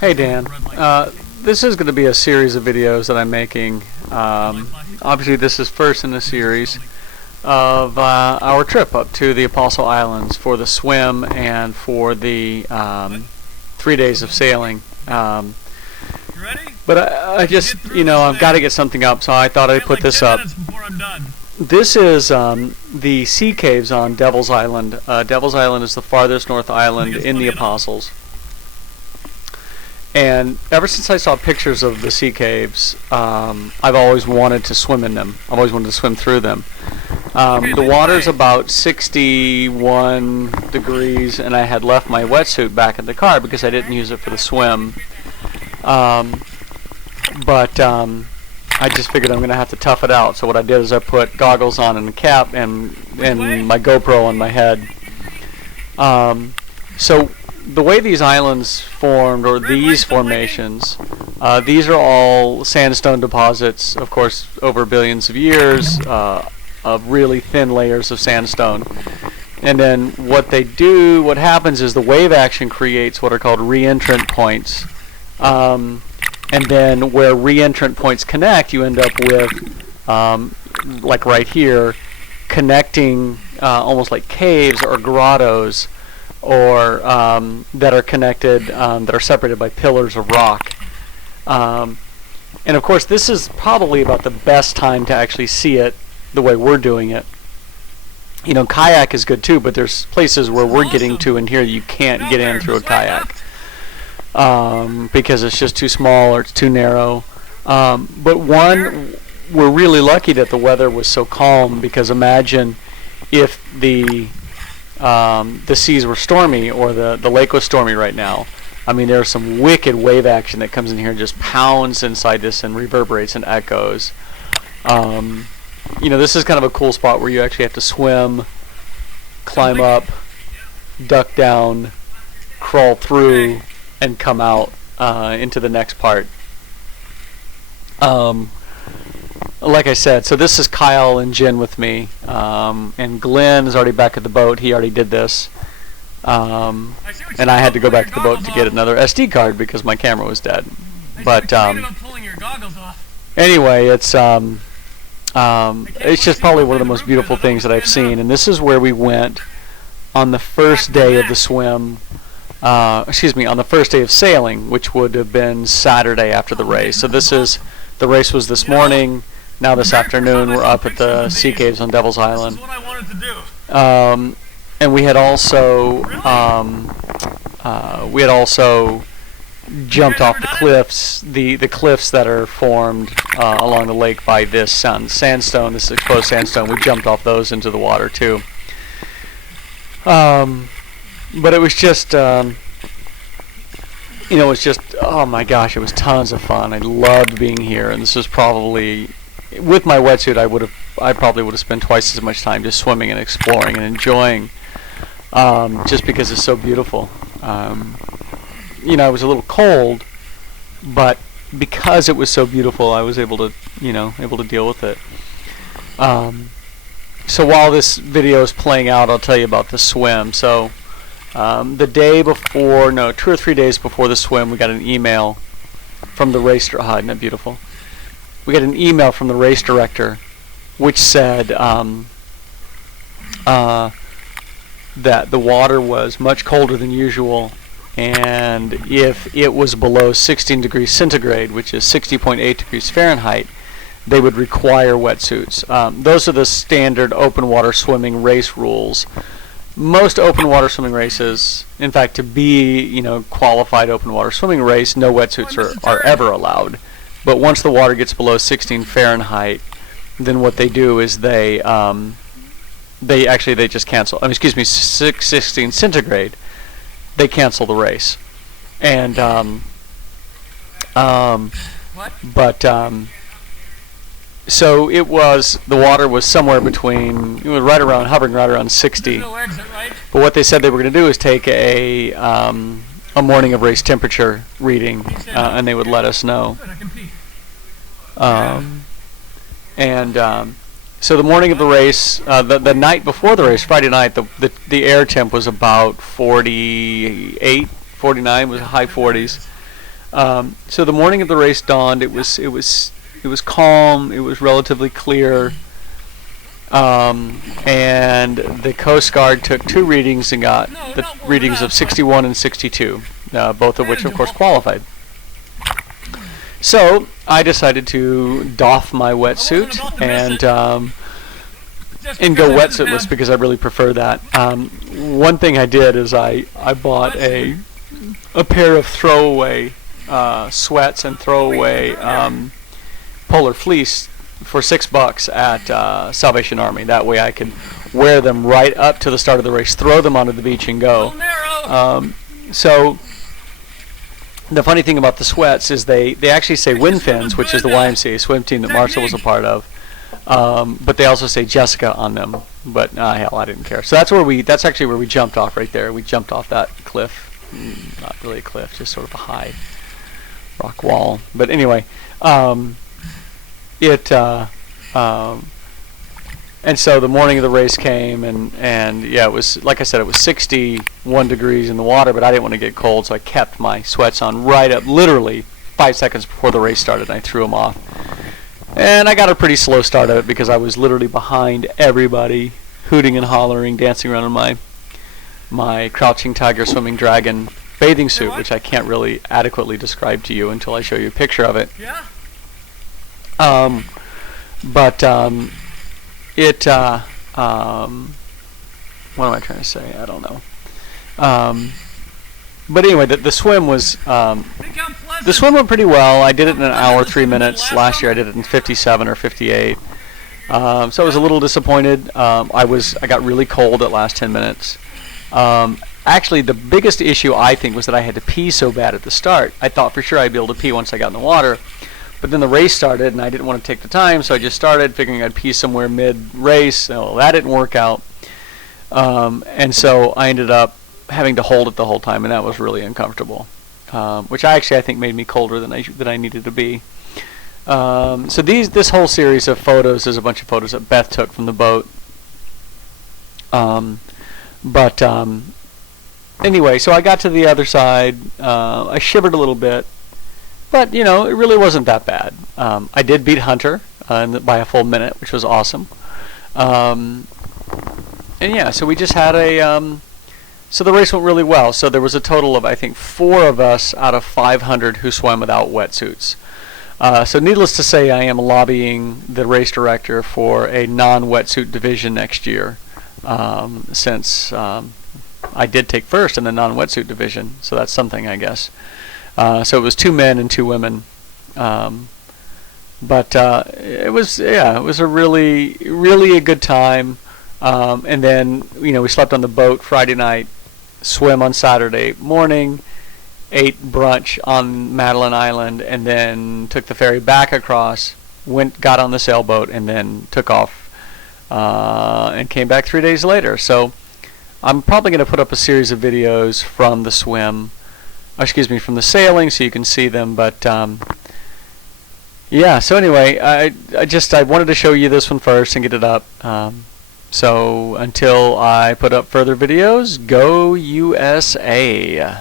Hey Dan, this is going to be a series of videos that I'm making. Obviously this is first in a series of our trip up to the Apostle Islands for the swim and for the 3 days of sailing. But I just, I've got to get something up, so I thought I'd put this up. This is the sea caves on Devil's Island. Devil's Island is the farthest north island in the Apostles. And ever since I saw pictures of the sea caves, I've always wanted to swim in them. I've always wanted to swim through them. The water's about 61 degrees, and I had left my wetsuit back in the car because I didn't use it for the swim. But I just figured I'm going to have to tough it out. So what I did is I put goggles on and a cap and my GoPro on my head. So the way these islands formed, or these formations, these are all sandstone deposits, of course, over billions of years, of really thin layers of sandstone. And then what happens is the wave action creates what are called reentrant points. And then where reentrant points connect, you end up with, like right here, connecting almost like caves or grottos, or that are connected, that are separated by pillars of rock. And of course, this is probably about the best time to actually see it the way we're doing it. Kayak is good too, but there's places where we're getting to in here you can't get in through a kayak. Because it's just too small or it's too narrow. But we're really lucky that the weather was so calm, because imagine if the seas were stormy, or the lake was stormy right now. I mean, there's some wicked wave action that comes in here and just pounds inside this and reverberates and echoes. This is kind of a cool spot where you actually have to swim, climb up, duck down, crawl through, and come out into the next part. Like I said, so this is Kyle and Jen with me, and Glenn is already back at the boat. He already did this, and I had to go back to the boat to get another SD card because my camera was dead. But anyway, it's just probably one of the most beautiful things that I've seen. And this is where we went on the first day of the swim. On the first day of sailing, which would have been Saturday after the race. So the race was this morning. Now this afternoon we're up at the sea caves on Devil's Island. And we had also jumped off the cliffs, the cliffs that are formed along the lake by this sandstone, this exposed sandstone. We jumped off those into the water too. But it was just, oh my gosh, it was tons of fun. I loved being here, and this was probably, with my wetsuit, I probably would have spent twice as much time just swimming and exploring and enjoying, just because it's so beautiful. I was a little cold, but because it was so beautiful, I was able to deal with it. So while this video is playing out, I'll tell you about the swim. So the day before, 2 or 3 days before the swim, we got an email from the race director. Isn't that beautiful? We got an email from the race director, which said that the water was much colder than usual, and if it was below 16 degrees centigrade, which is 60.8 degrees Fahrenheit, they would require wetsuits. Those are the standard open water swimming race rules. Most open water swimming races, in fact, to be qualified open water swimming race, no wetsuits are ever allowed. But once the water gets below 16 Fahrenheit, then what they do is they just cancel. 16 centigrade, they cancel the race. And so the water was somewhere between, it was hovering right around 60. But what they said they were going to do is take a morning of race temperature reading, and they would let us know. So the morning of the race, the night before the race, Friday night, the air temp was about 48, 49, was high 40s. So the morning of the race dawned. It was calm. It was relatively clear. And the Coast Guard took 2 readings and got the readings of 61 and 62, both of which, of course, qualified. So I decided to doff my wetsuit and go wetsuitless because I really prefer that. One thing I did is I bought a pair of throwaway sweats and throwaway polar fleece for $6 at Salvation Army. That way I could wear them right up to the start of the race, throw them onto the beach and go. So the funny thing about the sweats is they actually say Windfins, which is the YMCA swim team that Marshall was a part of. But they also say Jessica on them. But hell, I didn't care. So that's actually where we jumped off right there. We jumped off that cliff. Not really a cliff, just sort of a high rock wall. But anyway, and so the morning of the race came, and yeah, it was, like I said, it was 61 degrees in the water, but I didn't want to get cold, so I kept my sweats on right up, literally 5 seconds before the race started, and I threw them off. And I got a pretty slow start of it because I was literally behind everybody, hooting and hollering, dancing around in my Crouching Tiger, Swimming Dragon bathing suit, which I can't really adequately describe to you until I show you a picture of it. Yeah. What am I trying to say? I don't know. But anyway, the swim was, the swim went pretty well. I did it in an hour, 3 minutes. Last year I did it in 57 or 58. So I was a little disappointed. I got really cold at last 10 minutes. Actually, the biggest issue I think was that I had to pee so bad at the start. I thought for sure I'd be able to pee once I got in the water. But then the race started, and I didn't want to take the time, so I just started figuring I'd pee somewhere mid-race. Well, that didn't work out. And so I ended up having to hold it the whole time, and that was really uncomfortable, which I think made me colder than I needed to be. So this whole series of photos is a bunch of photos that Beth took from the boat. Anyway, so I got to the other side. I shivered a little bit. But, it really wasn't that bad. I did beat Hunter by a full minute, which was awesome. And yeah, so we just had so the race went really well. So there was a total of, I think, 4 of us out of 500 who swam without wetsuits. So needless to say, I am lobbying the race director for a non-wetsuit division next year, since I did take first in the non-wetsuit division. So that's something, I guess. So it was 2 men and 2 women, but it was a really, really a good time. And then we slept on the boat Friday night, swim on Saturday morning, ate brunch on Madeline Island, and then took the ferry back across. Got on the sailboat, and then took off and came back 3 days later. So I'm probably going to put up a series of videos from the swim. From the sailing, so you can see them. But yeah. So anyway, I wanted to show you this one first and get it up. So until I put up further videos, go USA.